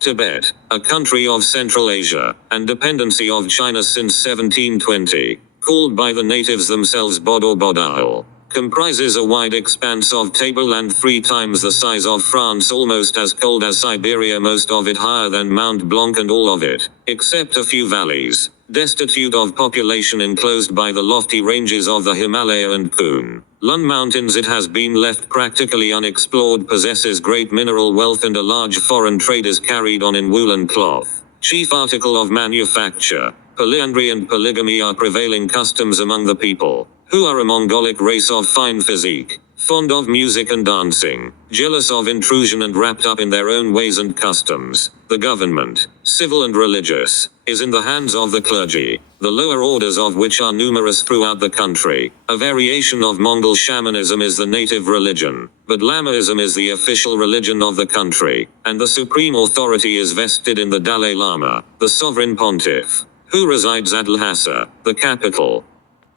Tibet, a country of Central Asia, and dependency of China since 1720, called by the natives themselves Bod or Bodal, comprises a wide expanse of tableland 3 times the size of France, almost as cold as Siberia, most of it higher than Mount Blanc, and all of it, except a few valleys, destitute of population, enclosed by the lofty ranges of the Himalaya and Lun Mountains. It has been left practically unexplored, possesses great mineral wealth, and a large foreign trade is carried on in woolen cloth, chief article of manufacture. Polyandry and polygamy are prevailing customs among the people, who are a Mongolic race of fine physique, fond of music and dancing, jealous of intrusion and wrapped up in their own ways and customs. The government, civil and religious, is in the hands of the clergy, the lower orders of which are numerous throughout the country. A variation of Mongol shamanism is the native religion, but Lamaism is the official religion of the country, and the supreme authority is vested in the Dalai Lama, the sovereign pontiff, who resides at Lhasa, the capital.